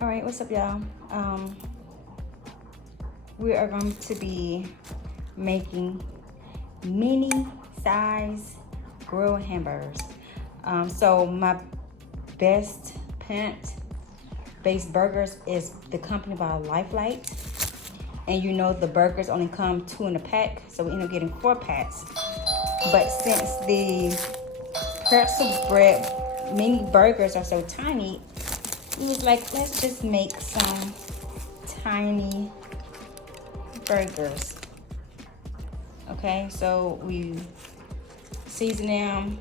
All right, what's up, y'all? We are going to be making mini size grilled hamburgers. So my best plant-based burgers is the company by LifeLight. And you know the burgers only come 2 in a pack, so we end up getting 4 packs. But since the pretzel bread mini burgers are so tiny, we was like, let's just make some tiny burgers. Okay, so we season them,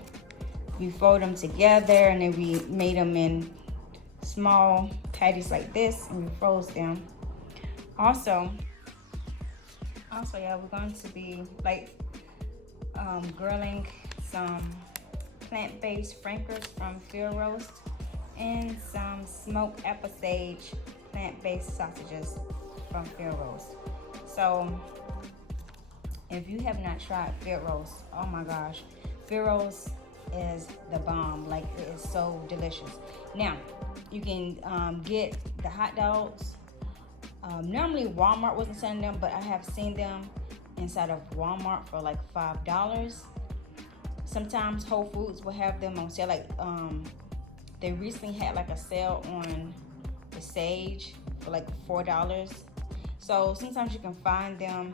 we fold them together, and then we made them in small patties like this, and we froze them. Also, yeah, we're going to be like grilling some plant-based frankers from Field Roast and some smoked apple sage plant-based sausages from Field Roast. So if you have not tried Field Roast, oh my gosh, Field Roast is the bomb. Like, it is so delicious. Now you can get the hot dogs. Normally Walmart wasn't selling them, but I have seen them inside of Walmart for like $5. Sometimes Whole Foods will have them on sale. Like they recently had like a sale on the sage for like $4. So sometimes you can find them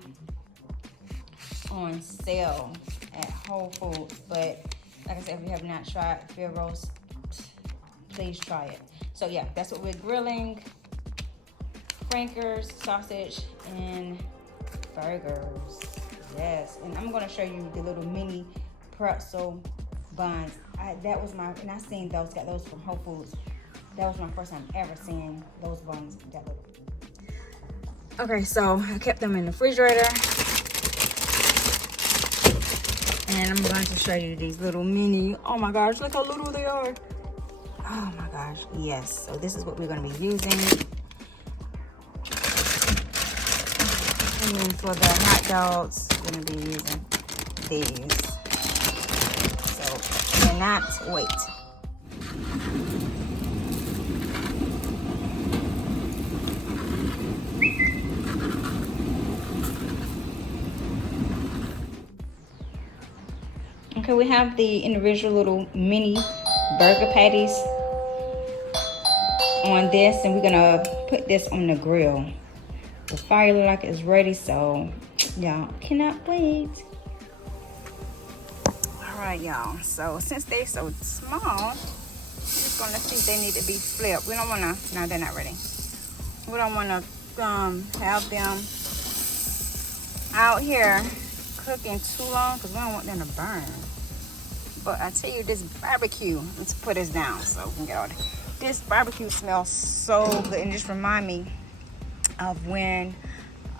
on sale at Whole Foods. But like I said, if you have not tried Field Roast, please try it. So yeah, that's what we're grilling. Frankers, sausage, and burgers. Yes, and I'm gonna show you the little mini pretzel buns. And I seen those, got those from Whole Foods. That was my first time ever seeing those buns that little. Okay, so I kept them in the refrigerator, and I'm going to show you these little mini. Oh my gosh, look how little they are. Oh my gosh, yes. So this is what we're gonna be using. And then for the hot dogs, we're gonna be using these. So cannot wait. Okay, we have the individual little mini burger patties on this, and we're gonna put this on the grill. The fire look like it's ready, so y'all cannot wait. All right, y'all. So since they're so small, I'm just gonna see if they need to be flipped. We don't wanna. No, they're not ready. We don't wanna have them out here cooking too long because we don't want them to burn. But I tell you, this barbecue. Let's put this down so we can get all this barbecue smells so good, and just remind me of when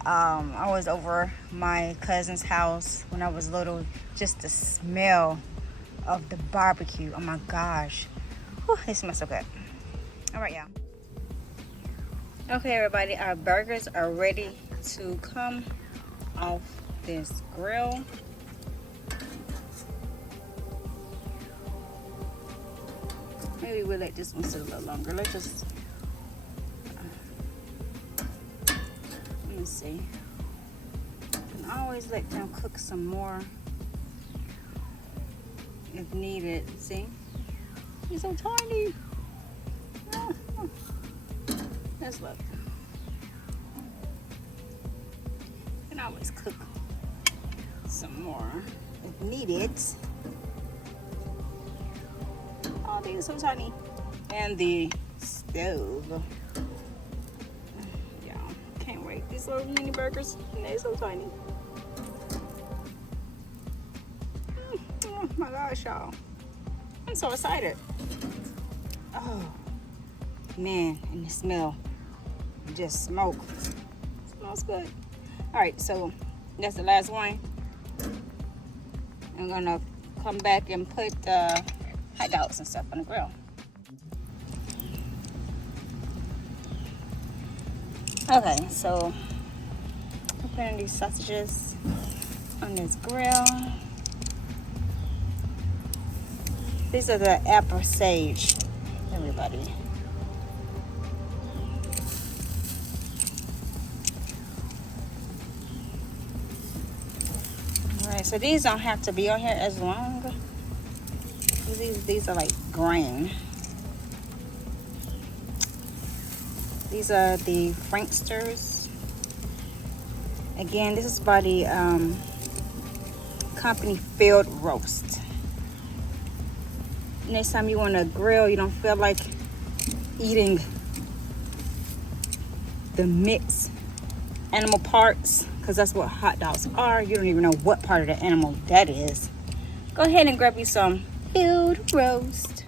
I was over my cousin's house when I was little. Just the smell of the barbecue, oh my gosh. Whew, it smells so good. All right, y'all. Okay, everybody, our burgers are ready to come off this grill. Maybe we'll let this one sit a little longer. Let's just let me see. And I always let them cook some more if needed. See, he's so tiny. Let's look. You can always cook some more if needed. Oh, these are so tiny. And the stove. Yeah, can't wait. These little mini burgers, they're so tiny. Oh my gosh, y'all. I'm so excited. Oh, man, and the smell. Just smoke. Smells good. All right, so that's the last one. I'm gonna come back and put hot dogs and stuff on the grill. Okay, so I'm putting these sausages on this grill. These are the apple sage, everybody. Alright, so these don't have to be on here as long. These are like grain. These are the Franksters. Again, this is by the company Field Roast. Next time you want to grill, you don't feel like eating the mixed animal parts, because that's what hot dogs are. You don't even know what part of the animal that is. Go ahead and grab you some Field Roast.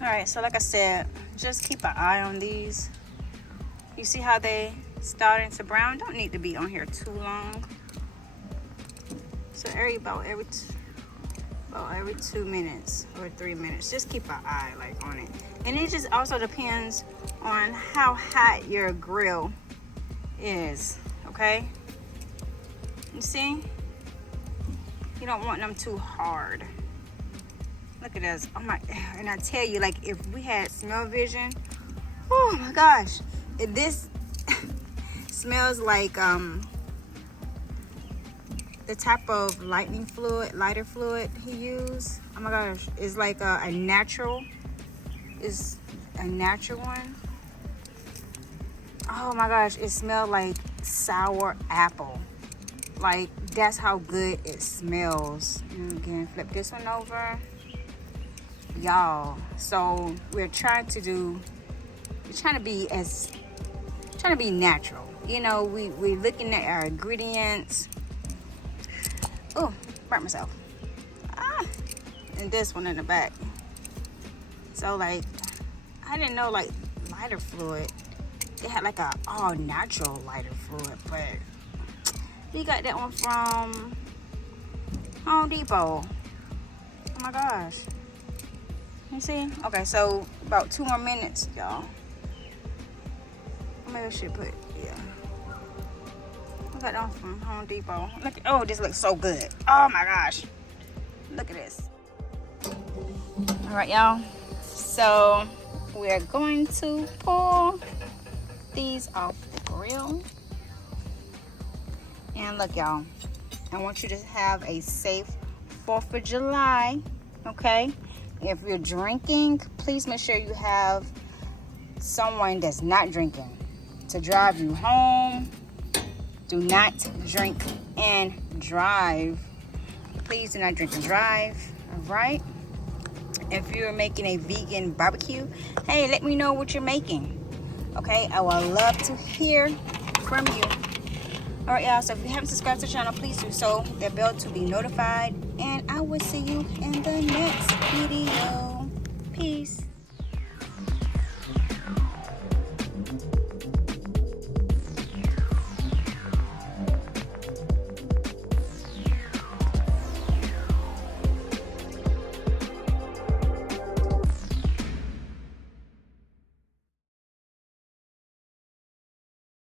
Alright, so like I said, just keep an eye on these. You see how they starting to brown? Don't need to be on here too long. So about every 2 minutes or 3 minutes, just keep an eye like on it. And it just also depends on how hot your grill is, okay? You see? You don't want them too hard. Look at this. Oh my, and I tell you, like, if we had smell vision, oh my gosh, if this smells like the type of lighter fluid he used. Oh my gosh, it's like a natural one. Oh my gosh, it smelled like sour apple. Like, that's how good it smells. And again, flip this one over, y'all. So we're trying to be natural. You know, we're looking at our ingredients. Oh, burnt myself. And this one in the back. So like, I didn't know like lighter fluid, they had like a all natural lighter fluid, but we got that one from Home Depot. Oh my gosh. You see? Okay, so about 2 more minutes, y'all. Maybe I should put, yeah. I got that one from Home Depot. Look, oh, this looks so good. Oh my gosh. Look at this. All right, y'all. So we're going to pull these off the grill. And look, y'all, I want you to have a safe 4th of July, okay? If you're drinking, please make sure you have someone that's not drinking to drive you home. Do not drink and drive. Please do not drink and drive, all right? If you're making a vegan barbecue, hey, let me know what you're making, okay? I would love to hear from you. All right, y'all, so if you haven't subscribed to the channel, please do so. Hit that bell to be notified, and I will see you in the next video. Peace.